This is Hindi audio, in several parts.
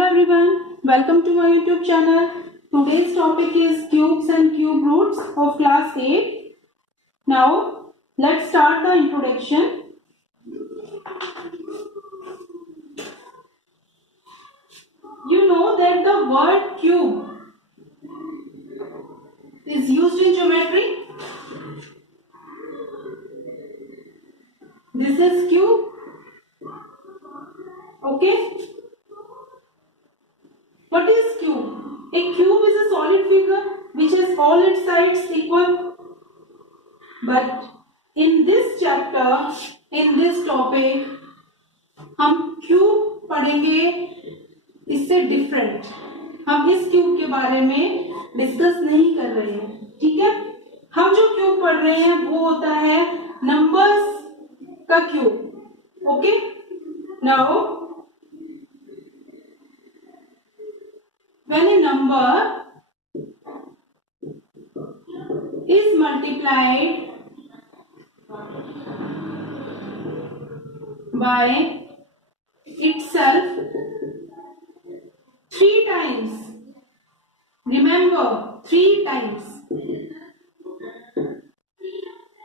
Hello everyone, welcome to my YouTube channel. Today's topic is cubes and cube roots of class 8. Now let's start the introduction. You know that the word cube is used in geometry. This is cube. Okay. What is cube? A cube is a solid figure which has all its sides equal. But in this chapter, in this topic, हम क्यूब पढ़ेंगे इससे डिफरेंट. हम इस क्यूब के बारे में डिस्कस नहीं कर रहे हैं, ठीक है. हम जो क्यूब पढ़ रहे हैं वो होता है नंबर्स का cube. Okay. Now when a number is multiplied by itself 3 times, remember 3 times,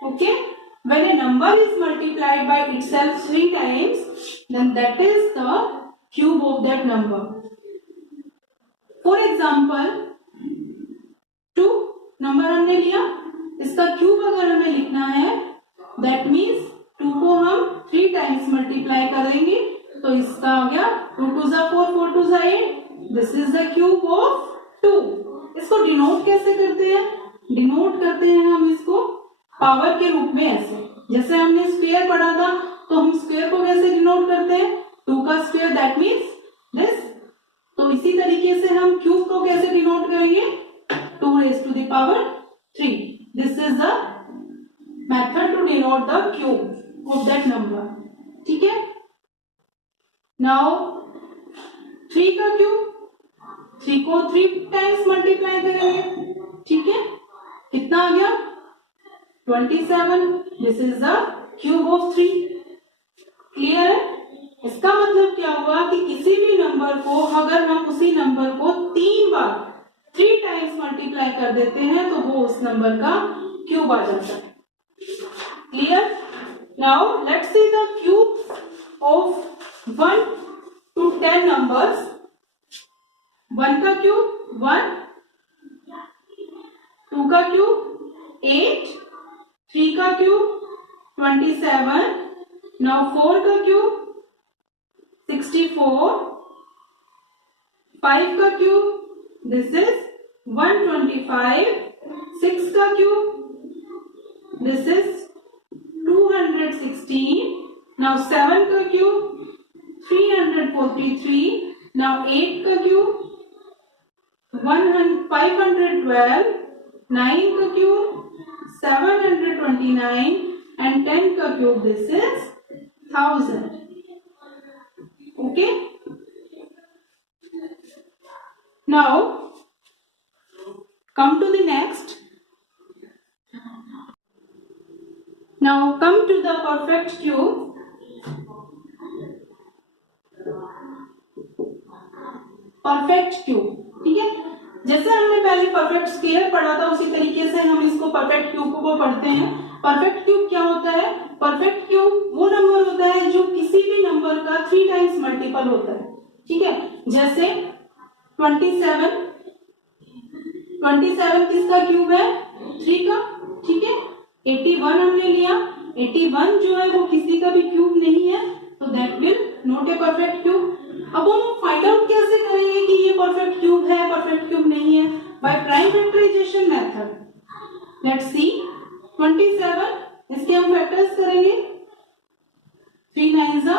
okay, when a number is multiplied by itself 3 times, then that is the cube of that number. For example 2 number हमने लिया, इसका क्यूब अगर हमें लिखना है दैट मीन्स 2 को हम 3 टाइम्स मल्टीप्लाई करेंगे तो इसका आ गया 2 2 जा 4 4 2 जा 8. This is the cube of 2. इसको डिनोट कैसे करते हैं? डिनोट करते हैं हम इसको पावर के रूप में. ऐसे जैसे हमने स्क्वायर पढ़ा था तो हम स्क्वायर को कैसे डिनोट करते हैं? 2 का स्क्वायर दैट मीन्स दिस. तो इसी तरीके से हम क्यूब को कैसे डिनोट करेंगे? 2 raised to the power 3. This is the method to denote the cube of that number. ठीक है. Now 3 का क्यूब, 3 को 3 टाइम्स मल्टीप्लाई करेंगे, ठीक है. कितना आ गया? 27. This is the cube of 3. Clear है? इसका मतलब क्या हुआ कि किसी भी नंबर को अगर हम उसी नंबर को 3 बार 3 टाइम्स मल्टीप्लाई कर देते हैं तो वो उस नंबर का क्यूब आ जाता है. Clear? Now let's see the cube of 1 to 10 numbers. 1 का क्यूब 1, 2 का क्यूब 8, 3 का क्यूब 27, नाउ 4 का क्यूब 64, 5 का क्यूब दिस इज 125, 6 का क्यूब दिस इज 216, नाउ 7 का क्यूब 343, नाउ 8 का क्यूब 512, 9 का क्यूब 729 एंड 10 का cube this is 1000. Okay. Now come to the next. Now come to the perfect cube. Perfect cube. ठीक है. जैसे हमने पहले परफेक्ट स्क्वायर पढ़ा था उसी तरीके से हम इसको परफेक्ट क्यूब को पढ़ते हैं. परफेक्ट क्यूब क्या होता है? परफेक्ट क्यूब वो नंबर होता है जो किसी भी नंबर का 3 टाइम्स मल्टीपल होता है. ठीक है. जैसे 27 किसका क्यूब है? 3 का. ठीक है. 81 हमने लिया, 81 जो है वो किसी का भी क्यूब नहीं है तो that will not a perfect cube. अब हम फाइंड आउट कैसे करेंगे कि ये परफेक्ट क्यूब है परफेक्ट क्यूब नहीं है? By prime factorization method. Let's see 27, इसके हम फैक्टर्स करेंगे. 3 9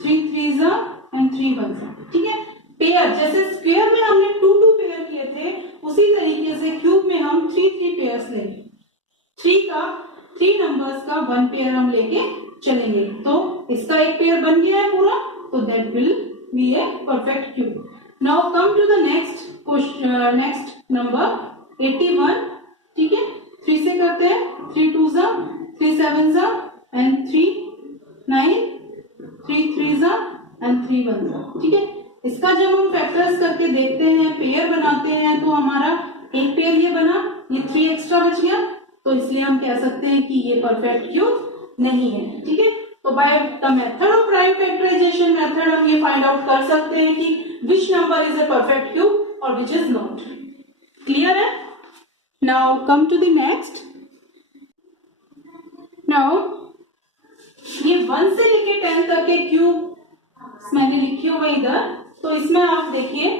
3 3 एंड 3 1. ठीक है. पेयर जैसे स्क्वायर में हमने 2 2 पेयर किए थे उसी तरीके से क्यूब में हम 3 3 पेयर्स लेंगे. 3 नंबर्स का 1 पेयर हम लेके चलेंगे तो इसका एक पेयर बन गया है पूरा तो that will be a perfect cube. Now come to the next number 81. ठीक है. 3 से करते हैं. 3 2 3 7 एंड 3 9, 3 3 एंड 3 1. ठीक है. इसका जब हम फैक्टर्स करके देखते हैं, पेयर बनाते हैं, तो हमारा एक पेयर ये बना, ये 3 एक्स्ट्रा बच गया, तो इसलिए हम कह सकते हैं कि ये परफेक्ट क्यूब नहीं है। ठीक है, तो by the method of prime factorization method हम ये फाइंड आउट कर सकते हैं कि which number is a perfect cube और विच इज नॉट। क्लियर है? Now come to the next. Now ये 1 से लेके 10 तक के क्यूब मैंने लिखे हुए इधर, तो इसमें आप देखिए,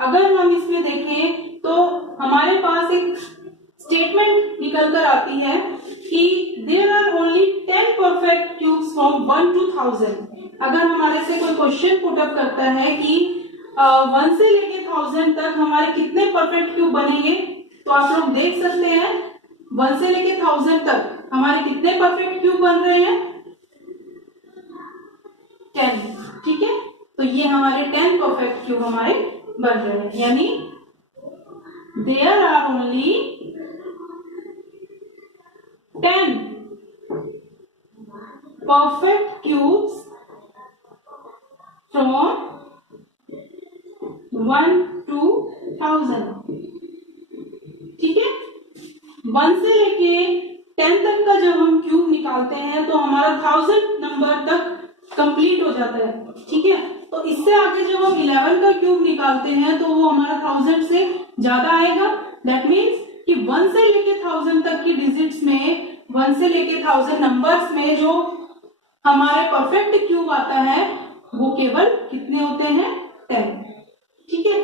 अगर हम इसमें देखें तो हमारे पास एक स्टेटमेंट निकल कर आती है कि there are only 10 perfect cubes from 1 to 1000। अगर हमारे से कोई क्वेश्चन पुट अप करता है कि 1 से लेके 1000 तक हमारे कितने परफेक्ट क्यूब बनेंगे, तो आप लोग देख सकते हैं 1 से लेके 1000 तक हमारे कितने परफेक्ट क्यूब बन रहे हैं, 10। ठीक है, तो ये हमारे 10 परफेक्ट क्यूब हमारे बन रहे हैं, यानी there are only 10 perfect cubes from 1 to 1000। ठीक है, 1 से लेके 10 तक का जब हम क्यूब निकालते हैं तो हमारा 1000 नंबर तक कंप्लीट हो जाता है। ठीक है, तो इससे आगे जब हम 11 का क्यूब निकालते हैं तो वो हमारा 1000 से ज्यादा आएगा। दैट मीन्स कि 1 से लेके 1000 तक की डिजिट्स में, 1 से लेके 1000 नंबर्स में जो हमारे परफेक्ट क्यूब आता है वो केवल कितने होते हैं, 10। ठीक है,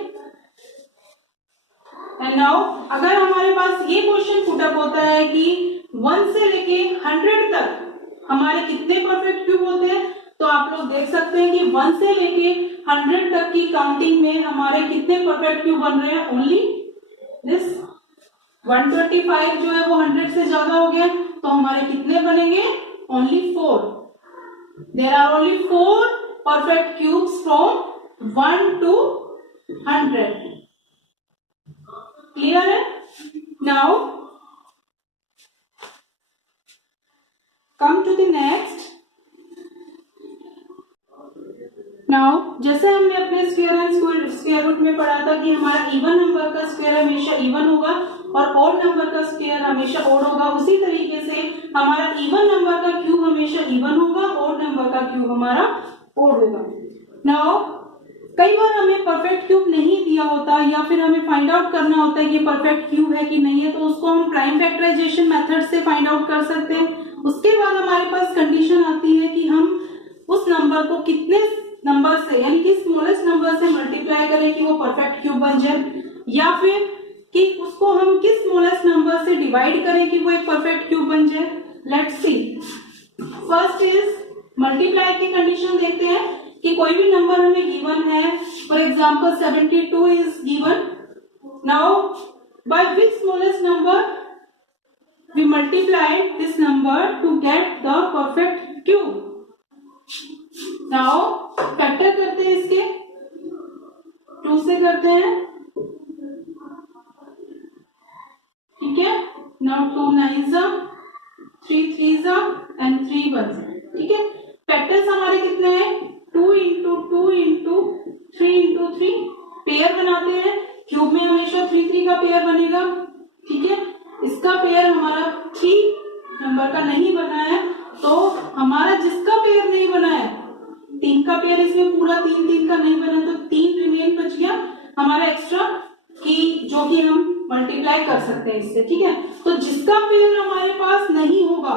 एंड नाउ अगर हमारे पास ये क्वेश्चन पुट अप होता है कि 1 से लेके 100 तक हमारे कितने परफेक्ट क्यूब होते हैं, तो आप लोग देख सकते हैं कि 1 से लेके 100 तक की काउंटिंग में हमारे कितने परफेक्ट क्यूब बन रहे हैं, ओनली दिस 125 जो है वो 100 से ज्यादा हो गया, तो हमारे कितने बनेंगे, only 4। There are only 4 perfect cubes from 1 to 100। Clear है? Now come to the next. Now जैसे हमने अपने स्क्वायर एंड स्क्वायर रूट में पढ़ा था कि हमारा इवन नंबर का स्क्वायर हमेशा इवन होगा और ऑड नंबर का स्क्वायर हमेशा ऑड होगा, उसी तरीके से हमारा इवन नंबर का क्यूब हमेशा इवन होगा, ऑड नंबर का क्यूब हमारा ऑड होगा। नाउ कई बार हमें परफेक्ट क्यूब नहीं दिया होता या फिर हमें फाइंड आउट करना होता है कि परफेक्ट क्यूब है कि नहीं है, तो उसको हम प्राइम फैक्टराइजेशन मेथड से फाइंड आउट कर सकते हैं। उसके बाद हमारे पास कंडीशन आती है कि हम उस नंबर को कितने नंबर से, यानी कि स्मॉलेस्ट नंबर से मल्टीप्लाई करें कि वो परफेक्ट क्यूब बन जाए, या फिर कि उसको हम किस स्मॉलेस्ट नंबर से डिवाइड करें कि वो एक परफेक्ट क्यूब बन जाए। Let's see, first is multiply की कंडीशन देखते हैं कि कोई भी नंबर हमें गिवन है, for example 72 is given. Now by which smallest number we multiply this number to get the perfect cube. Now factor करते हैं इसके, 2 से करते हैं। ठीक है, now 2 9s 3 3s and 3 1s। ठीक है, फैक्टर्स हमारे कितने हैं, 2 into 2 into 3 into 3। पेयर बनाते हैं, क्यूब में हमेशा 3 3 का पेयर बनेगा। ठीक है, इसका पेयर हमारा 3 नंबर का नहीं बना है, तो हमारा जिसका पेयर नहीं बना है, 3 का पेयर इसमें पूरा 3 3 का नहीं बना, तो 3 रिमेन बच गया हमारा एक्स्ट्रा, कि जो कि हम मल्टीप्लाई कर सकते हैं इससे। ठीक है, तो जिसका पेयर हमारे पास नहीं होगा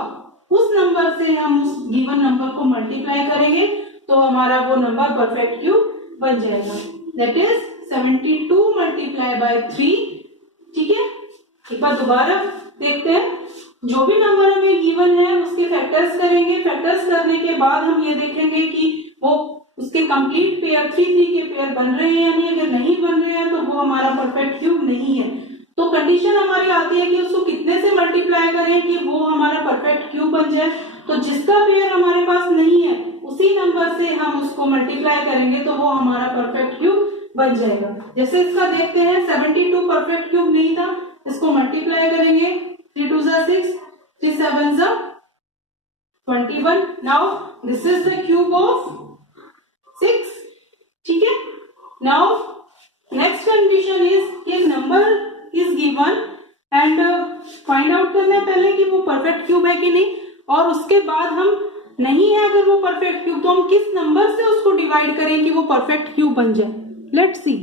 उस नंबर से हम उस गिवन नंबर को मल्टीप्लाई करेंगे तो हमारा वो नंबर परफेक्ट क्यूब बन जाएगा। That is 72 multiply by 3। ठीक है, एक बार दोबारा देखते हैं, जो भी नंबर हमें गिवन है उसके फैक्टर्स करेंगे, फैक्टर्स करने के बाद हम ये देखेंगे कि वो उसके कंप्लीट पेयर 3 3 के पेयर बन रहे हैं, यानी अगर नहीं बन रहे हैं तो वो हमारा परफेक्ट क्यूब नहीं है। तो कंडीशन हमारी आती है कि उसको कितने से मल्टीप्लाई करें कि वो हमारा परफेक्ट क्यूब बन जाए। तो जिसका पेयर हमारे पास नहीं है उसी नंबर से हम उसको मल्टीप्लाई करेंगे तो वो हमारा परफेक्ट क्यूब बन जाएगा। जैसे इसका देखते हैं, 72 परफेक्ट क्यूब नहीं था, इसको मल्टीप्लाई करेंगे, 3 2 6, 3 7 21। Now this is the cube of 6। ठीक है, नाउ नेक्स्ट कंडीशन इज एक number is given and find out करना है पहले कि वो परफेक्ट क्यूब है कि नहीं, और उसके बाद हम नहीं है अगर वो परफेक्ट क्यूब तो हम किस नंबर से उसको डिवाइड करें कि वो परफेक्ट क्यूब बन जाए. Let's C.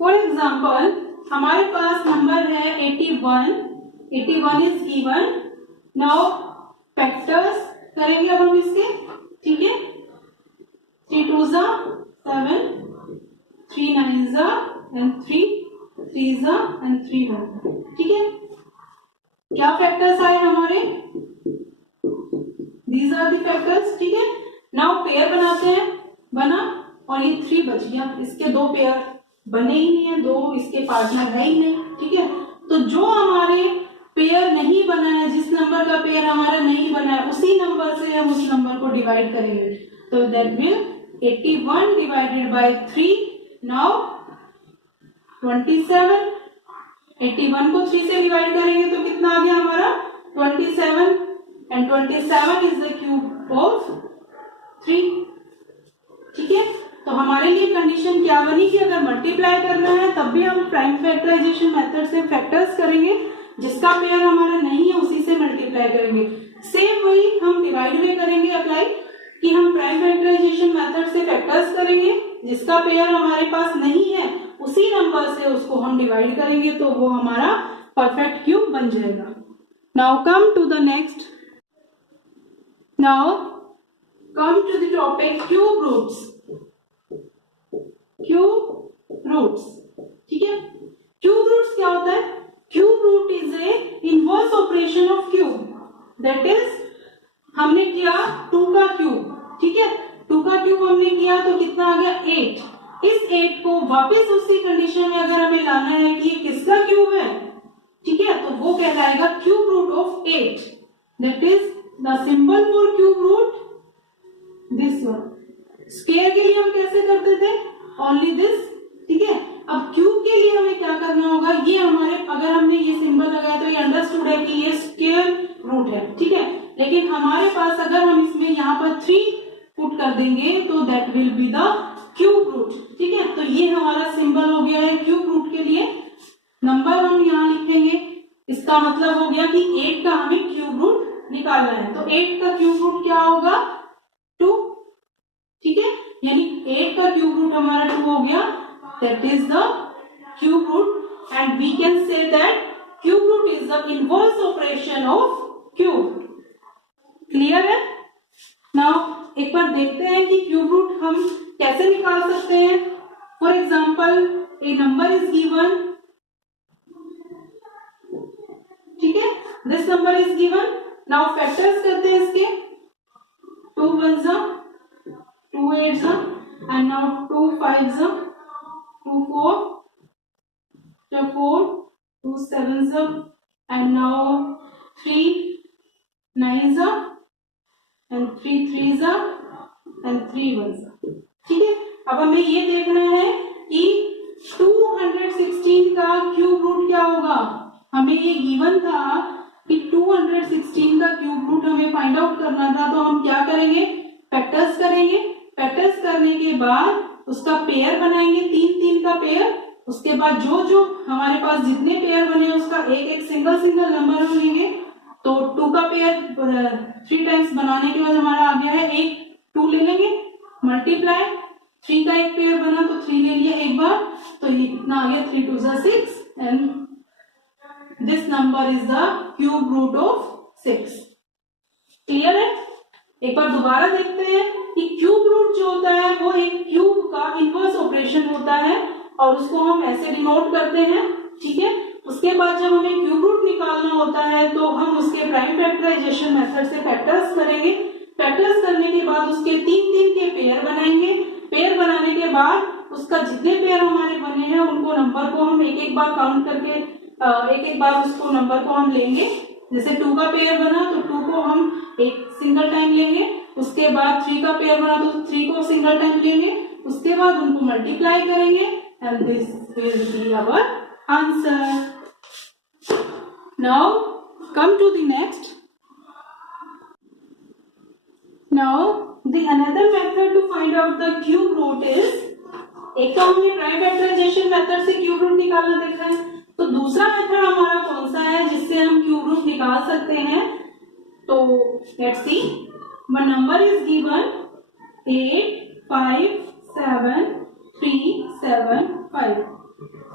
फॉर एग्जाम्पल हमारे पास नंबर है 81. 81 इज गिवन. नाउ फैक्टर्स करेंगे अब हम इसके. ठीक है. 3 2 7, 3 9 and 3 3 and 3 1. ठीक है. क्या फैक्टर्स आए हमारे? These are the factors. ठीक है. नाउ पेयर बनाते हैं. बना और ये 3 बच गया. इसके 2 पेयर बने ही नहीं है, 2 इसके पार्टनर है ही नहीं. ठीक है. तो जो हमारे पेयर नहीं बना है, जिस नंबर का पेयर हमारा नहीं बना है, उसी नंबर से हम उस नंबर को डिवाइड करेंगे. तो that will 81 divided by 3. Now 27. 81 को 3 से डिवाइड करेंगे तो कितना आ गया हमारा? 27. and 27 is the cube of 3. ठीक है. तो हमारे लिए कंडीशन क्या बनी कि अगर मल्टीप्लाई करना है तब भी हम प्राइम फैक्टराइजेशन मेथड से फैक्टर्स करेंगे, जिसका पेयर हमारा नहीं है उसी से मल्टीप्लाई करेंगे. सेम वही हम डिवाइड में करेंगे अप्लाई कि हम प्राइम फैक्टराइजेशन मेथड से फैक्टर्स करेंगे, जिसका पेयर हमारे पास नहीं है उसी नंबर से उसको हम डिवाइड करेंगे तो वो हमारा परफेक्ट क्यूब बन जाएगा. Now come to the next. Now come to the topic cube roots. Cube roots. ठीक है. Cube roots क्या होता है? Cube root is a inverse operation of cube. That is हमने किया 2 का क्यूब. ठीक है. 2 का क्यूब हमने किया तो कितना आ गया? 8. इस 8 को वापस उसी कंडीशन में अगर हमें लाना है कि ये किसका क्यूब है, ठीक है, तो वो कहलाएगा cube root of 8. That is the symbol for cube root this one. Square के लिए हम कैसे करते थे? Only this. ठीक है. अब क्यूब के लिए हमें क्या करना होगा? ये हमारे अगर हमने ये सिंबल लगाया तो ये अंडरस्टूड है कि ये स्क्वायर रूट है. ठीक है. लेकिन हमारे पास अगर हम इसमें यहाँ पर 3 पुट कर देंगे तो that will be the cube root. ठीक है. तो ये हमारा सिंबल हो गया है क्यूब रूट के लिए. नंबर हम यहाँ लिखेंगे. इसका मतलब हो गया कि 8 का हमें क्यूब रूट निकालना है. तो 8 का क्यूब रूट क्या होगा? 2. ठीक है. यानी 8 का क्यूब रूट हमारा 2 हो गया. That is the cube root and we can say that cube root is the inverse operation of cube. Clear है? नाउ एक बार देखते हैं कि क्यूब रूट हम कैसे निकाल सकते हैं. For example A number is given. ठीक है. This number is given. Now factors करते हैं इसके. 2 1 2 8 and now 2 5 2 4 4 2 7 and now 3 9 and 3 3 and 3 1. ठीक है. अब हमें ये देखना है कि 216 का क्यूब रूट क्या होगा. हमें ये गिवन था कि 216 का क्यूब रूट हमें फाइंड आउट करना था. तो हम क्या करेंगे? फैक्टर्स करेंगे. फैक्टर्स करने के बाद उसका पेयर बनाएंगे, 3 3 का पेयर. उसके बाद जो जो हमारे पास जितने पेयर बने उसका एक एक सिंगल सिंगल नंबर हम लेंगे. तो 2 का पेयर 3 टाइम्स बनाने के बाद हमारा आ गया है एक 2 ले लेंगे. मल्टीप्लाई 3 का एक पेयर बना तो 3 ले लिया एक बार. तो ये कितना आ गया? 3 2 6 and this number is the cube root of 6. Clear है? एक बार दोबारा देखते हैं कि क्यूब रूट जो होता है वो एक क्यूब का इनवर्स ऑपरेशन होता है और उसको हम ऐसे डिनोट करते हैं. ठीक है. उसके बाद जब हमें क्यूब रूट निकालना होता है तो हम उसके प्राइम फैक्टराइजेशन मेथड से फैक्टर्स करेंगे. फैक्टर्स करने के बाद उसके 3 3 के पेयर बनाएंगे. पेयर बनाने के बाद उसका जितने पेयर हमारे बने हैं उनको नंबर को हम एक एक बार काउंट करके एक एक बार उसको नंबर को हम लेंगे. जैसे 2 का पेयर बना तो 2 को हम एक सिंगल टाइम लेंगे. उसके बाद 3 का पेयर बना तो 3 को सिंगल टाइम लेंगे. उसके बाद उनको मल्टीप्लाई करेंगे and this will be our answer. Now come to the next. Now the another method to find out the cube root is एक तो हमने प्राइम फैक्टराइजेशन मेथड से क्यूब रूट निकालना देखा है, तो दूसरा मेथड हमारा कौन सा है जिससे हम क्यूब रूट निकाल सकते हैं? तो let's see, one number is given 8 5 7 3 7 5।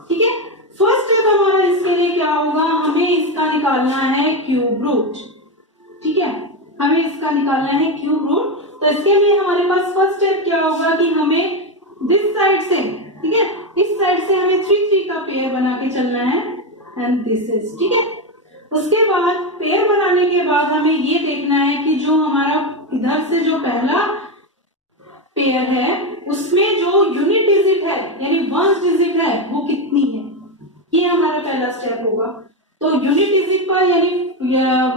ठीक है, फर्स्ट स्टेप हमारा इसके लिए क्या होगा, हमें इसका निकालना है क्यूब रूट। ठीक है, हमें इसका निकालना है क्यूब रूट। तो इसके लिए हमारे पास फर्स्ट स्टेप क्या होगा कि हमें दिस साइड से, ठीक है, इस साइड से हमें 3 3 का पेयर बना के चलना है एंड दिस इज, ठीक है। उसके बाद पेयर बनाने के बाद हमें ये देखना है कि जो हमारा इधर से जो पहला पेयर है उसमें जो यूनिट डिजिट है यानी वंस डिजिट है वो कितनी है, ये हमारा पहला स्टेप होगा। तो यूनिट डिजिट पर यानी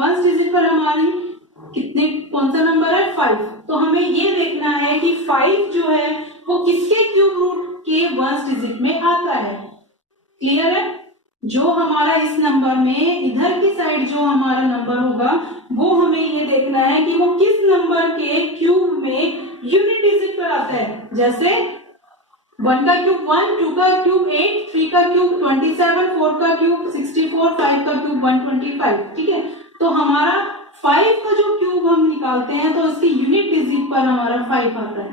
वंस डिजिट पर हमारी कितने, कौन सा नंबर है 5। तो हमें ये देखना है कि 5 जो है वो किसके क्यूब रूट के वंस डिजिट में आता है। क्लियर है? जो हमारा इस नंबर में इधर की साइड जो हमारा नंबर होगा वो हमें ये देखना है कि वो किस नंबर के क्यूब में यूनिट डिजिट पर आता है। जैसे 1 का क्यूब 1, 2 का क्यूब 8, 3 का क्यूब 27, 4 का क्यूब 64, 5 का क्यूब 125। ठीक है, तो हमारा 5 का जो क्यूब हम निकालते हैं तो उसकी यूनिट डिजिट पर हमारा 5 आता है।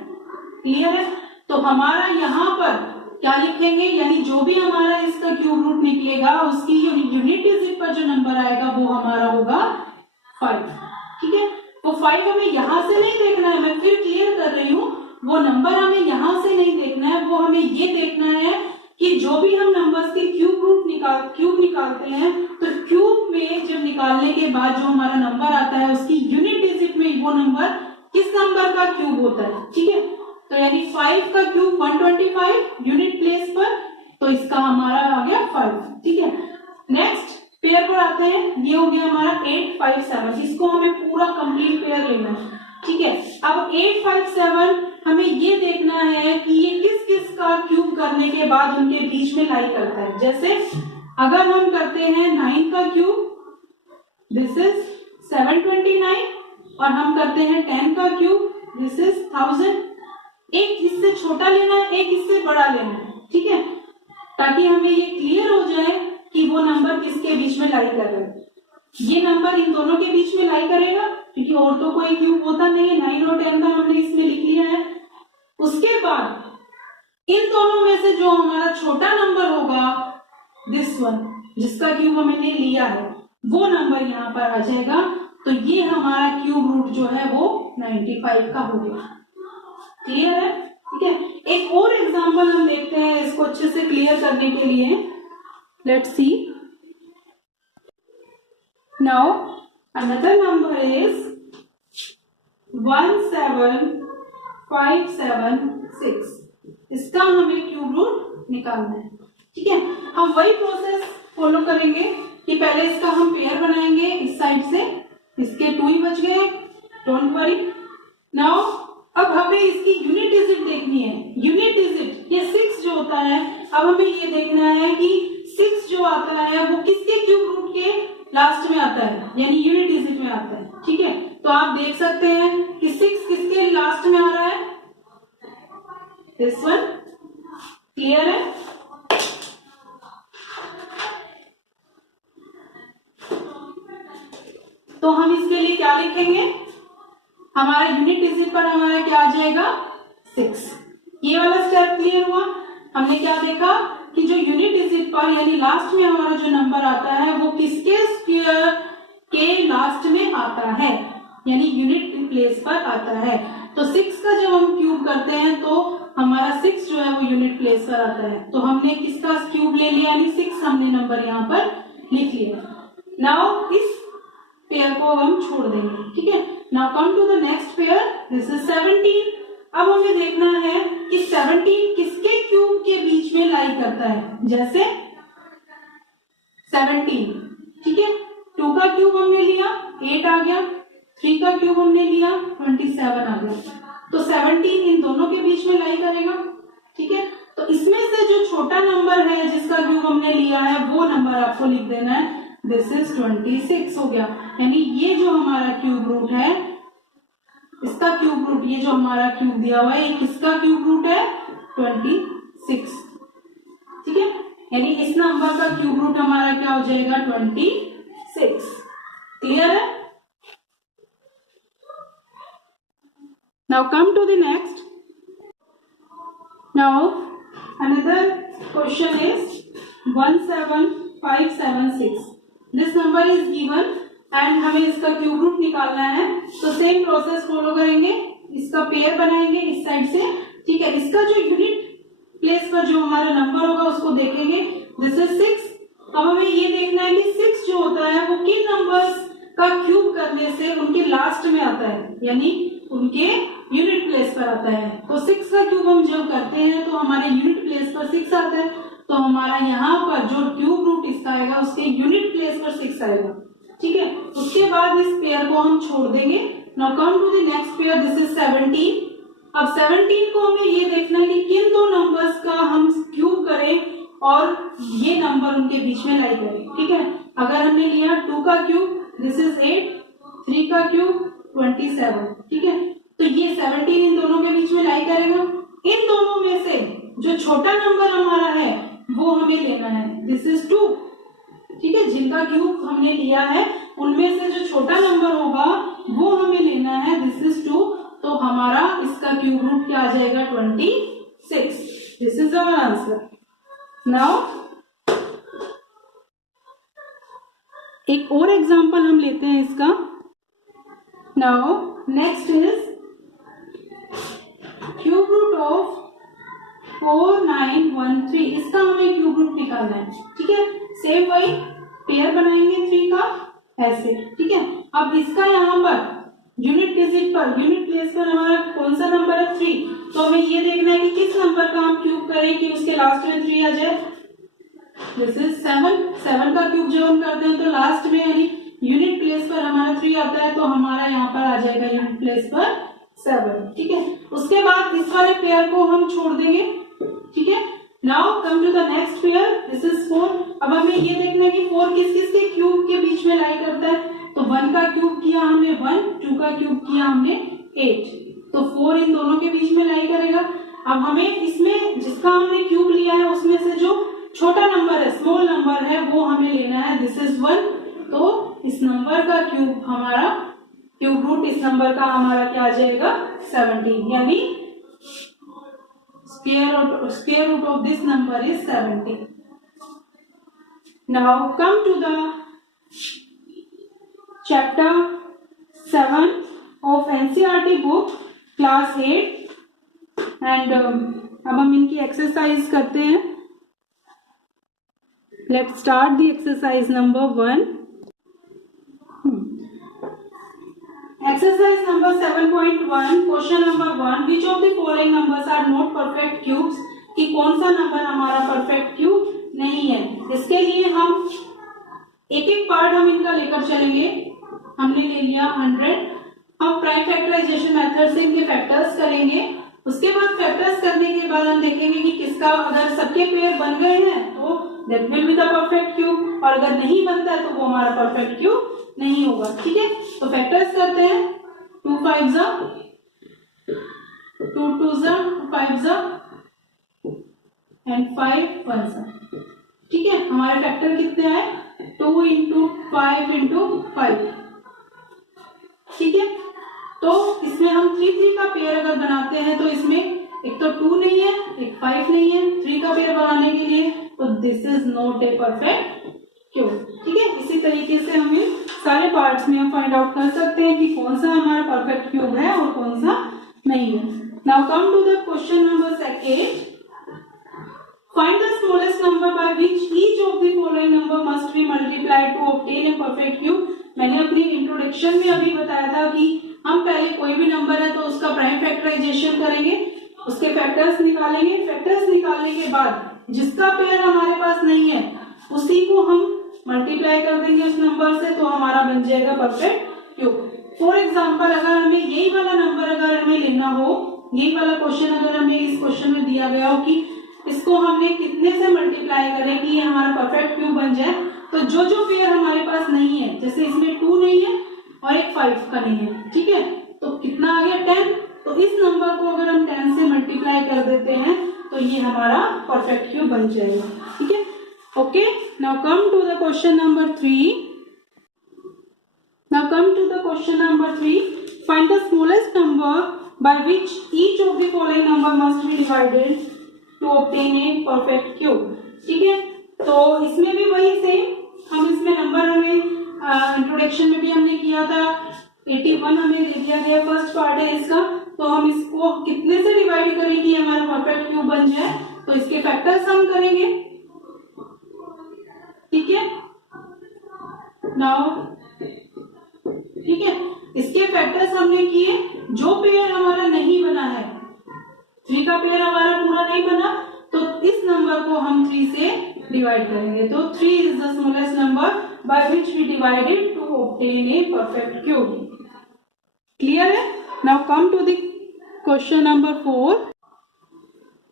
क्लियर है? तो हमारा यहाँ पर क्या लिखेंगे, यानी जो भी हमारा इसका क्यूब रूट निकलेगा उसकी यूनिट डिजिट पर जो नंबर आएगा वो हमारा होगा 5। ठीक है, तो 5 हमें यहां से नहीं देखना है, मैं फिर क्लियर कर रही हूँ, वो नंबर हमें यहां से नहीं देखना है, वो हमें ये देखना है कि जो भी हम नंबर्स के क्यूब निकालते हैं तो क्यूब में जब निकालने के बाद जो हमारा नंबर आता है उसकी यूनिट डिजिट में वो नंबर किस नंबर का क्यूब होता है। ठीक है, तो यानी 5 का क्यूब 125 यूनिट प्लेस पर, तो इसका हमारा आ गया 5। ठीक है, नेक्स्ट पेयर पर आते हैं, ये हो गया हमारा 8 5 7, इसको हमें पूरा कंप्लीट पेयर लेना है। ठीक है, अब 8 5 7 हमें ये देखना है कि ये किस किस का क्यूब करने के बाद उनके बीच में लाई करता है। जैसे अगर हम करते हैं 9 का क्यूब, दिस इज 729, और हम करते हैं 10 का क्यूब, दिस इज 1000। एक इससे छोटा लेना है, एक इससे बड़ा लेना है। ठीक है, ताकि हमें ये क्लियर हो जाए कि वो नंबर किसके बीच में लाई कर रहे हैं। ये नंबर इन दोनों के बीच में लाई करेगा क्योंकि और तो कोई क्यूब होता नहीं है, 9 और 10 का हमने इसमें लिख लिया है। उसके बाद इन दोनों में से जो हमारा छोटा नंबर होगा, दिस वन, जिसका क्यूब हमने लिया है, वो नंबर यहाँ पर आ जाएगा। तो ये हमारा क्यूब रूट जो है वो 95 का हो गया। क्लियर है? ठीक है, एक और एग्जांपल हम देखते हैं इसको अच्छे से क्लियर करने के लिए। Let's see, now another number is 17576, इसका हमें क्यूब रूट निकालना है। ठीक है, हम वही प्रोसेस फॉलो करेंगे कि पहले इसका हम पेयर बनाएंगे इस साइड से, इसके 2 ही बच गए, डोंट वरी। नाउ अब हमें इसकी यूनिट डिजिट देखनी है। यूनिट डिजिट ये 6 जो होता है, अब हमें ये देखना है कि 6 जो आता है वो किसके क्यूब रूट के लास्ट में आता है, यानी यूनिट डिजिट में आता है। ठीक है, तो आप देख सकते हैं कि 6 किसके लास्ट में आ रहा है, दिस वन। क्लियर है? तो हम इसके लिए क्या लिखेंगे, हमारा यूनिट डिजिट पर हमारा क्या आ जाएगा 6। ये वाला स्टेप क्लियर हुआ। हमने क्या देखा कि जो यूनिट डिजिट पर यानी लास्ट में हमारा जो नंबर आता है वो किसके स्क्वायर के लास्ट में आता है, यानी यूनिट प्लेस पर आता है। तो 6 का जब हम क्यूब करते हैं तो हमारा 6 जो है वो यूनिट प्लेस पर आता है। तो हमने किसका क्यूब ले लिया, यानी 6 हमने नंबर यहाँ पर लिख लिया। नाउ इस पेयर को हम छोड़ देंगे। ठीक है, now come to the next pair, this is 17। अब हमें देखना है कि 17 किसके क्यूब के बीच में लाई करता है। जैसे 17, ठीक है, 2 का क्यूब हमने लिया 8 आ गया, 3 का क्यूब हमने लिया 27 आ गया, तो 17 इन दोनों के बीच में लाई करेगा। ठीक है, तो इसमें से जो छोटा नंबर है जिसका क्यूब हमने लिया है वो नंबर आपको लिख देना है, दिस इज 26 हो गया। यानी ये जो हमारा क्यूब रूट है, इसका क्यूब रूट, ये जो हमारा क्यूब दिया हुआ है ये किसका क्यूब रूट है, 26 6, ठीक है, यानी इस नंबर का क्यूब रूट हमारा क्या हो जाएगा 26। क्लियर है? Now come to the next. Now another question is 17576. This number is given and हमें इसका क्यूब रूट निकालना है. तो सेम प्रोसेस फॉलो करेंगे, इसका पेयर बनाएंगे इस साइड से, ठीक है. इसका जो यूनिट प्लेस पर जो हमारा नंबर होगा उसको देखेंगे. This is 6. अब हमें ये देखना है कि 6 जो होता है वो किन नंबर्स का क्यूब करने से उनके लास्ट में आता है, यानी उनके यूनिट प्लेस पर आता है. तो 6 का क्यूब हम जब करते हैं तो हमारे यूनिट प्लेस पर 6 आता है. तो हमारा यहाँ पर जो क्यूब रूट इसका आएगा उसके यूनिट प्लेस पर 6 आएगा, ठीक है. उसके बाद इस पेयर को हम छोड़ देंगे. Now come to the next pair. This is 17. अब 17 को हमें ये देखना है कि किन दो नंबर्स का हम क्यूब करें और ये नंबर उनके बीच में लाई करें, ठीक है. अगर हमने लिया 2 का क्यूब, दिस इज 8. 3 का क्यूब 27, ठीक है. तो ये 17 इन दोनों के बीच में लाई करेगा. इन दोनों में से जो छोटा नंबर हमारा है वो हमें लेना है. दिस इज 2, ठीक है. जिनका क्यूब हमने लिया है उनमें से जो छोटा नंबर होगा वो हमें लेना है. This is 2. तो हमारा इसका क्यूब रूट क्या आ जाएगा 26. This is our answer. Now एक और एग्जांपल हम लेते हैं इसका. Now next is cube root of 4913. इसका हमें क्यूब रूट निकालना है, ठीक है. सेम वही पेयर बनाएंगे 3 का ऐसे, ठीक है. अब इसका यहाँ पर यूनिट डिजिट पर, यूनिट प्लेस पर हमारा कौन सा नंबर है 3. तो हमें ये देखना है कि किस नंबर का हम क्यूब करें कि उसके लास्ट में 3 आ जाए. This is 7. 7 का क्यूब जब हम करते हैं तो लास्ट में यानी यूनिट प्लेस पर हमारा 3 आता है. तो हमारा यहाँ पर आ जाएगा यूनिट प्लेस पर 7, ठीक है. उसके बाद इस वाले पेयर को हम छोड़ देंगे, ठीक है. Now come to the next pair. This is 4. अब हमें ये देखना है कि 4 किस किस के क्यूब के बीच में लाई करता है. तो 1 का क्यूब किया हमने 1, 2 का क्यूब किया हमने 8. तो 4 इन दोनों के बीच में लाई करेगा. अब हमें इसमें जिसका हमने क्यूब लिया है उसमें से जो छोटा नंबर है, स्मॉल नंबर है, वो हमें लेना है. This is 1. तो इस नंबर का क्यूब हमारा क्यूब रूट इस नंबर का हमारा क्या आ जाएगा 17, यानी square root of this number is 17. Now come to the chapter 7 of NCERT book class 8 and अब हम इनकी एक्सरसाइज करते हैं. Let's start the exercise number 1. Exercise number 7.1. Question number 1. Which of the following numbers are not perfect cubes? कि कौन सा नंबर हमारा परफेक्ट क्यूब नहीं है. इसके लिए हम एक एक पार्ट हम इनका लेकर चलेंगे. हमने ले लिया 100. हम प्राइम फैक्टराइजेशन मेथड से इनके फैक्टर्स करेंगे. उसके बाद फैक्टर्स करने के बाद हम देखेंगे कि किसका अगर सबके पेयर बन गए हैं तो that will be the perfect cube, और अगर नहीं बनता है तो वो हमारा परफेक्ट क्यूब नहीं होगा, ठीक है. तो फैक्टर्स करते हैं. 2 5 जा 2 2 जा 5 जा एंड 5 1 जा, ठीक है. हमारे फैक्टर कितने आए 2 इंटू 5 इंटू 5, ठीक है. तो इसमें हम 3 3 का पेयर अगर बनाते हैं तो इसमें एक तो 2 नहीं है, एक 5 नहीं है. 3 का पेयर बनाने के लिए तो this is not a perfect cube, ठीक है. इसी तरीके से हम इन सारे पार्ट्स में हम फाइंड आउट कर सकते हैं कि कौन सा हमारा परफेक्ट क्यूब है और कौन सा नहीं है. Now come to the question number 2. Find the smallest number by which each of the following number must be multiplied to obtain a perfect cube. मैंने अपनी इंट्रोडक्शन में अभी बताया था कि हम पहले कोई भी नंबर है तो उसका प्राइम फैक्टराइजेशन करेंगे, उसके फैक्टर्स निकालेंगे. फैक्टर्स निकालने के बाद जिसका पेयर हमारे पास नहीं है उसी को हम मल्टीप्लाई कर देंगे उस नंबर से, तो हमारा बन जाएगा परफेक्ट क्यूब. फॉर एग्जाम्पल अगर हमें यही वाला नंबर अगर हमें लेना हो, यही वाला क्वेश्चन अगर हमें इस क्वेश्चन में दिया गया हो कि इसको हमने कितने से मल्टीप्लाई करें कि ये हमारा परफेक्ट क्यूब बन जाए, तो जो जो पेयर हमारे पास नहीं है, जैसे इसमें 2 नहीं है और एक 5 का नहीं है, ठीक है. तो कितना आ गया 10. तो इस नंबर को अगर हम 10 से मल्टीप्लाई कर देते हैं तो तो ये हमारा परफेक्ट क्यूब बन जाएगा। ठीक है, okay. Now come to the question number 3। Now come to the question number 3. Find the smallest number by which each of the following number must be divided to obtain a perfect cube. ठीक है, तो इसमें भी वही सेम, हम इसमें नंबर हमें इंट्रोडक्शन में भी हमने किया था 81 हमें दे दिया गया, फर्स्ट पार्ट है इसका, तो हम इसको कितने से डिवाइड करेंगे हमारा परफेक्ट क्यूब बन जाए, तो इसके फैक्टर्स हम करेंगे। ठीक है, नाउ ठीक है, इसके फैक्टर्स हमने किए, जो पेयर हमारा नहीं बना है, 3 का पेयर हमारा पूरा नहीं बना, तो इस नंबर को हम 3 से डिवाइड करेंगे। तो 3 is the smallest number by which we divided to obtain a perfect cube. Clear है? Now come to the question number 4।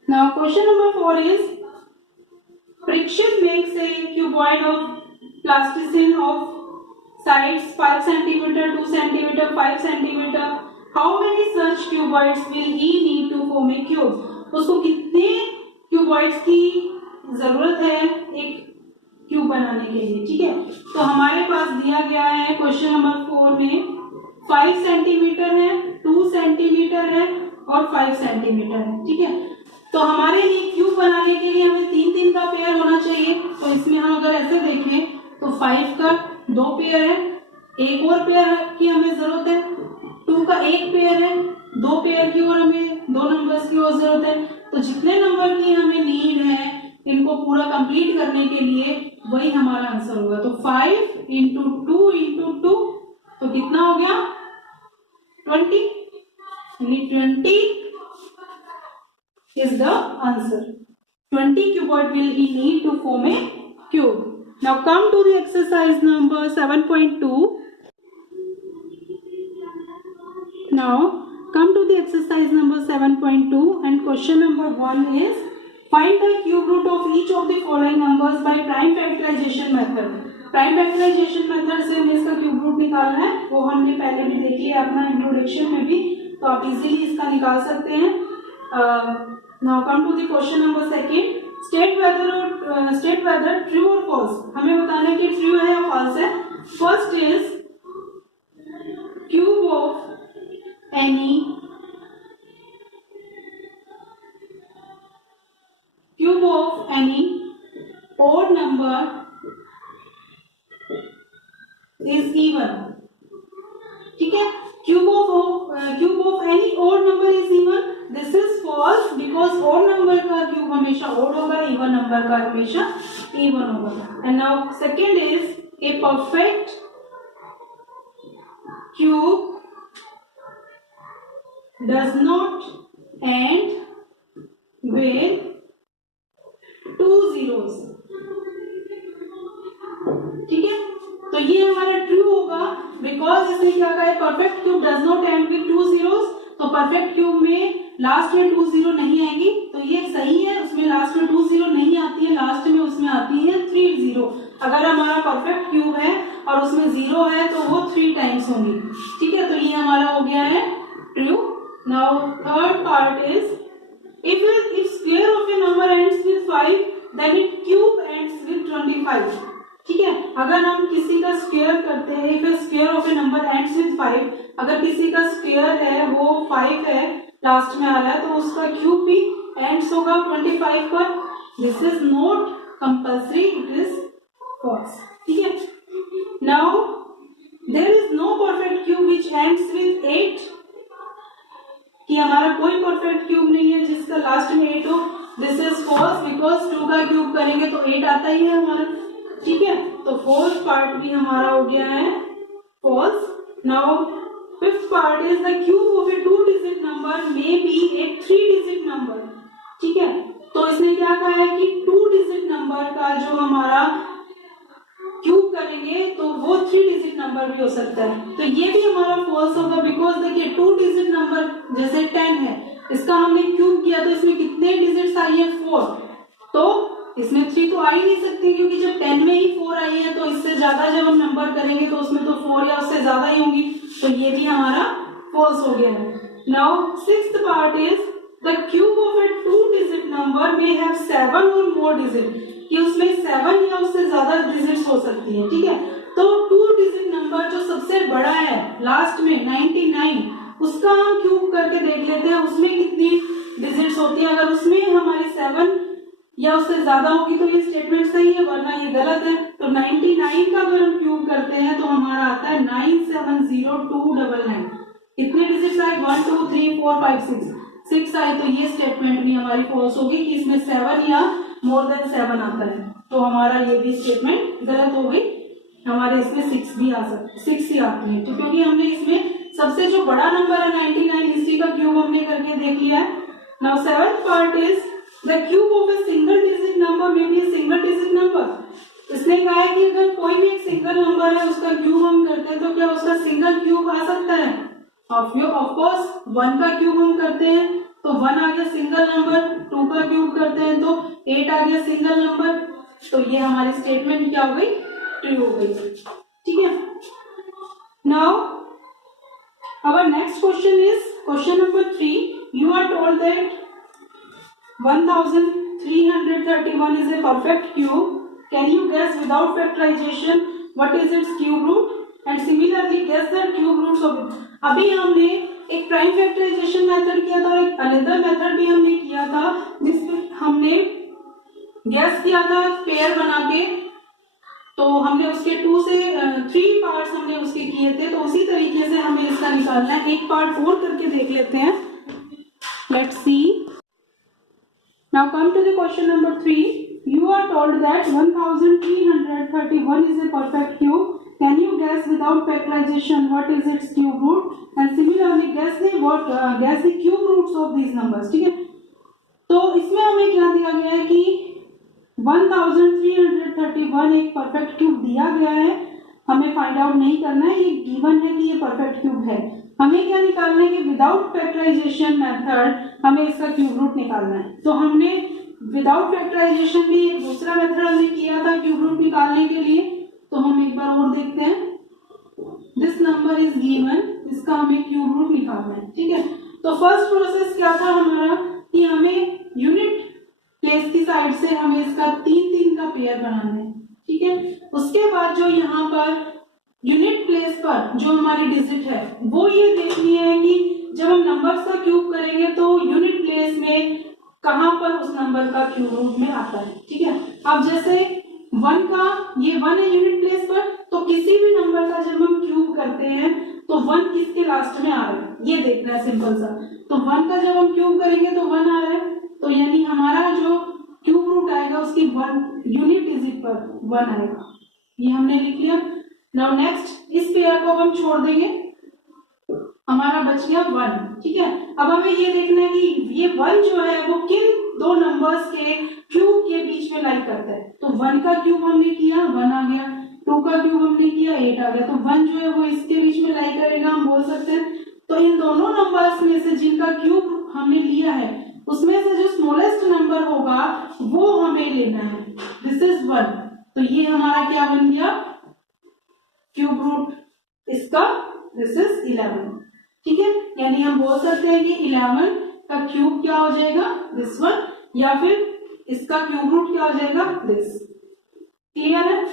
Now question number 4 is Parikshit makes a cuboid of plasticine of sides 5 cm, 2 cm, 5 cm. How many such cuboids will he need to form a cube? उसको कितने क्यूबॉइड्स की जरूरत है एक क्यूब बनाने के लिए। ठीक है, तो हमारे पास दिया गया है क्वेश्चन नंबर 4 में 5 सेंटीमीटर है, 2 सेंटीमीटर है और 5 सेंटीमीटर है। ठीक है, तो हमारे लिए क्यूब बनाने के लिए हमें 3-3 का पेयर होना चाहिए। तो इसमें हम अगर ऐसे देखें तो 5 का 2 पेयर है, एक और पेयर की हमें जरूरत है, 2 का 1 पेयर है, 2 पेयर की और हमें 2 नंबर्स की और जरूरत है। तो जितने नंबर की हमें नीड है इनको पूरा कंप्लीट करने के लिए वही हमारा आंसर होगा। तो 5 इंटू 2 इंटू 2 तो कितना हो गया 20, 20 is the answer. 20 cuboid will he need to form a cube. Now come to the exercise number 7.2. Now come to the exercise number 7.2 and question number 1 is find the cube root of each of the following numbers by prime factorization method. Prime factorization method से हमें इसका क्यूब रूट निकालना है, वो हमने पहले भी देखी है अपना इंट्रोडक्शन में भी, तो आप इजीली इसका निकाल सकते हैं। Now come to the question number 2. State whether true और फॉल्स, हमें बताना है कि ट्रू है या फॉल्स है। First is cube of any odd number is even. ठीक है, cube of any odd number is even. This is false because odd number का क्यूब हमेशा odd होगा, इवन नंबर का हमेशा इवन होगा। And now second is a perfect cube does not and with 2 zeros. ठीक है, तो ये हमारा ट्रू होगा बिकॉज इसने क्या कहा है, perfect cube does not and with 2 zeros. तो परफेक्ट क्यूब में लास्ट में 2 0 नहीं आएगी, तो ये सही है, उसमें लास्ट में 2 0 नहीं आती है, लास्ट में उसमें आती है 3 0. अगर हमारा परफेक्ट क्यूब है और उसमें 0 है तो वो 3 टाइम्स होंगी। ठीक है, तो ये हमारा हो गया है true. Now third part is if square of a number ends with 5 then its cube ends with 25. ठीक है, अगर हम किसी का स्क्वायर करते हैं, if a square of a number ends with 5, अगर किसी का स्क्वायर है वो 5 है, लास्ट में आ रहा है, तो उसका क्यूब भी एंड्स होगा 25 पर. This is not compulsory, it is false. ठीक है, now there is no perfect cube which ends with 8, कि हमारा कोई परफेक्ट क्यूब नहीं है जिसका लास्ट में 8 हो. दिस इज फॉल्स बिकॉज 2 का क्यूब करेंगे तो 8 आता ही है हमारा. ठीक है, तो फोर्थ पार्ट भी हमारा हो गया है false. Now fifth part is the cube of a 2 digit number may be a 3 digit number. ठीक है, तो इसने क्या कहा है कि 2 डिजिट नंबर का जो हमारा क्यूब करेंगे तो वो 3 डिजिट नंबर भी हो सकता है. तो ये भी हमारा फॉल्स होगा बिकॉज देखिए 2 डिजिट नंबर जैसे 10 है, इसका हमने क्यूब किया तो इसमें कितने डिजिट्स आई है 4, तो इसमें 3 तो आ ही नहीं सकती क्योंकि जब 10 में ही 4 आई है तो इससे ज्यादा जब हम नंबर करेंगे तो उसमें तो 4 या उससे ज्यादा ही होंगी. तो ये भी हमारा फॉल्स हो गया है. Now sixth part is the cube of a 2 digit number में हैव 7 और मोर डिजिट, कि उसमें 7 या उससे ज्यादा डिजिट्स हो सकती है, ठीक है। तो 2 डिजिट नंबर जो सबसे बड़ा है लास्ट में 99, उसका हम क्यूब करके देख लेते हैं उसमें कितनी डिजिट्स होती है। अगर उसमें हमारी 7 या उससे ज्यादा होगी तो ये स्टेटमेंट सही है, वरना ये गलत है। तो 99 का अगर हम क्यूब करते हैं तो हमारा आता है 970299। कितने डिजिट्स आए? 1 2 3 4 5 6 आए, तो ये स्टेटमेंट भी हमारी फॉल्स होगी कि इसमें 7 या मोर देन 7 आता है, तो हमारा ये भी स्टेटमेंट गलत हो गई। हमारे इसमें 6 भी आ सकते, 6 ही आती है, तो क्योंकि हमने इसमें सबसे जो बड़ा नंबर है 99, इसी का क्यूब हमने करके देख लिया है। Now seventh part is the cube of a single digit number may be a single digit number. इसने कहा है कि अगर कोई भी एक सिंगल नंबर है उसका क्यूब हम करते हैं तो क्या उसका सिंगल क्यूब आ सकता है? ऑफ कोर्स 1 का क्यूब हम करते हैं तो 1 आ गया सिंगल नंबर, 2 का क्यूब करते हैं तो 8 आ गया सिंगल नंबर। तो ये हमारी स्टेटमेंट क्या हो गई? ट्रू हो गई, ठीक है। Now our next question is question number 3. You are told that 1331 is a perfect cube. Can you guess without factorization what is its cube root? And similarly guess the cube roots of it. अभी हमने एक प्राइम फैक्टराइजेशन मेथड किया था और एक अनदर मेथड भी हमने किया था जिसमें हमने गैस किया था पेयर बना के, तो हमने उसके 2 से 3 पार्ट्स हमने उसके किए थे, तो उसी तरीके से हमें इसका निकालना है। एक पार्ट 4 करके देख लेते हैं। Let's see. Now come to the question number 3. You are told that 1331 is a perfect cube. Can you guess without factorization what is its cube root? And similarly guess the cube roots of these numbers. ठीक है, तो इसमें हमें क्या दिया गया है कि 1331 एक परफेक्ट क्यूब दिया गया है, हमें फाइंड आउट नहीं करना है, ये गिवन है कि ये परफेक्ट क्यूब है। हमें क्या निकालना है कि विदाउट फैक्टराइजेशन मेथड हमें इसका क्यूब रूट निकालना है। तो हमने विदाउट फैक्टराइजेशन भी एक दूसरा मेथड हमने किया था क्यूब रूट निकालने के लिए, तो हम एक बार और देखते हैं। दिस नंबर इज गिवन, इसका हमें क्यूब रूट निकालना है, ठीक है। तो फर्स्ट प्रोसेस क्या था हमारा कि हमें यूनिट प्लेस की साइड से हमें इसका 3 का पेयर बनाना है, ठीक है। उसके बाद जो यहाँ पर यूनिट प्लेस पर जो हमारी डिजिट है वो ये देखनी है कि जब हम नंबर्स का क्यूब करेंगे तो यूनिट प्लेस में कहाँ पर उस नंबर का क्यूब रूट में आता है, ठीक है। अब जैसे 1 का ये 1 है यूनिट प्लेस पर, तो किसी भी नंबर का जब हम क्यूब करते हैं तो 1 किसके लास्ट में आ रहा है ये देखना है, सिंपल सा। तो 1 का जब हम क्यूब करेंगे तो 1 आ रहा है, तो यानी हमारा जो क्यूब रूट आएगा उसकी 1 यूनिट डिजिट पर 1 आएगा, ये हमने लिख लिया। नाउ नेक्स्ट इस पेयर को हम छोड़ देंगे, हमारा बच गया 1, ठीक है। अब हमें ये देखना है कि ये 1 जो है वो किन 2 नंबर्स के क्यूब के बीच में लाई करता है। तो 1 का क्यूब हमने किया 1 आ गया, 2 का क्यूब हमने किया 8 आ गया, तो 1 जो है वो इसके बीच में लाई करेगा, हम बोल सकते हैं। तो इन दोनों नंबर्स में से जिनका क्यूब हमने लिया है उसमें से जो स्मॉलेस्ट नंबर होगा वो हमें लेना है, दिस इज 1। तो ये हमारा क्या बन गया क्यूब रूट इसका, दिस इज 11, ठीक है। यानी हम बोल सकते हैं कि 11 का क्यूब क्या हो जाएगा दिस वन, या फिर इसका क्यूब रूट क्या हो जाएगा दिस। क्लियर है?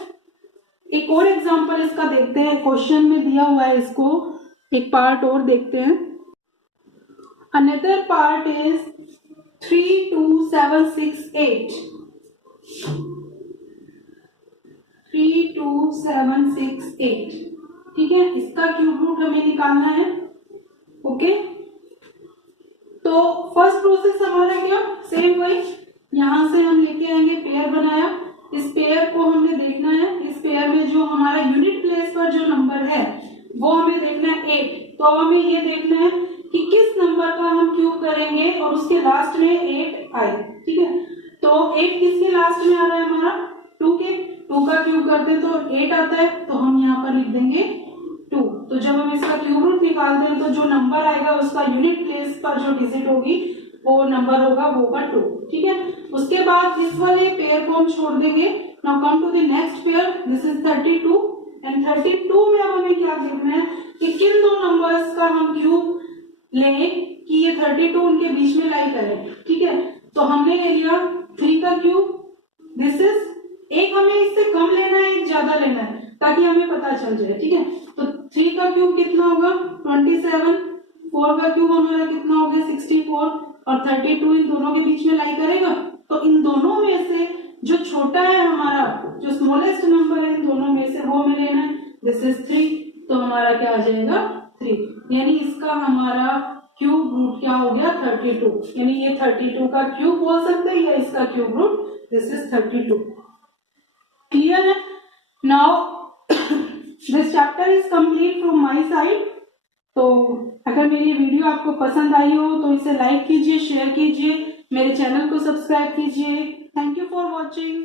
एक और एग्जांपल इसका देखते हैं, क्वेश्चन में दिया हुआ है, इसको एक पार्ट और देखते हैं। अनदर पार्ट इज 32768 32768, ठीक है। इसका क्यूब रूट हमें निकालना है, ओके। तो फर्स्ट प्रोसेस हमारा क्या सेम वही, यहां से हम लेके आएंगे पेयर बनाया, इस पेयर को हमने देखना है, इस पेयर में जो हमारा यूनिट प्लेस पर जो नंबर है वो हमें देखना है 8। तो हमें ये देखना है कि किस नंबर का हम क्यूब करेंगे और उसके लास्ट में 8 आए, ठीक है। तो 8 किसके लास्ट में आ रहा है हमारा 2 के, 2 का क्यूब करते तो 8 आता है, तो हम यहाँ पर लिख देंगे 2। तो जब हम इसका क्यूब रूट निकालते हैं तो जो नंबर आएगा उसका यूनिट प्लेस पर जो डिजिट होगी वो नंबर होगा वो होगा 2, ठीक है। उसके बाद इस वाले पेयर को हम छोड़ देंगे। Now come to the next pair, this is 32 and 32 में अब हमें क्या देखना है कि किन 2 नंबर्स का हम क्यूब लें कि ये 32 उनके बीच में लाई करें, ठीक है। तो हमने ले लिया 3 का क्यूब, दिस इज, एक हमें इससे कम लेना है, एक ज्यादा लेना है, ताकि हमें पता चल जाए, ठीक है। तो 3 का क्यूब कितना होगा 27, 4 का क्यूब हमारा कितना हो गया 64, और 32 इन दोनों के बीच में लाई करेगा। तो इन दोनों में से जो छोटा है हमारा, जो स्मॉलेस्ट नंबर है इन दोनों में से, वो हमें लेना है, दिस इज 3। तो हमारा क्या आ जाएगा 3, यानी इसका हमारा क्यूब रूट क्या हो गया 32, यानी ये 32 का क्यूब बोल सकते हैं या इसका cube root, this is 32। Clear है? Now this chapter is complete from my side. तो अगर मेरी वीडियो आपको पसंद आई हो तो इसे लाइक कीजिए, शेयर कीजिए, मेरे चैनल को सब्सक्राइब कीजिए। Thank you for watching.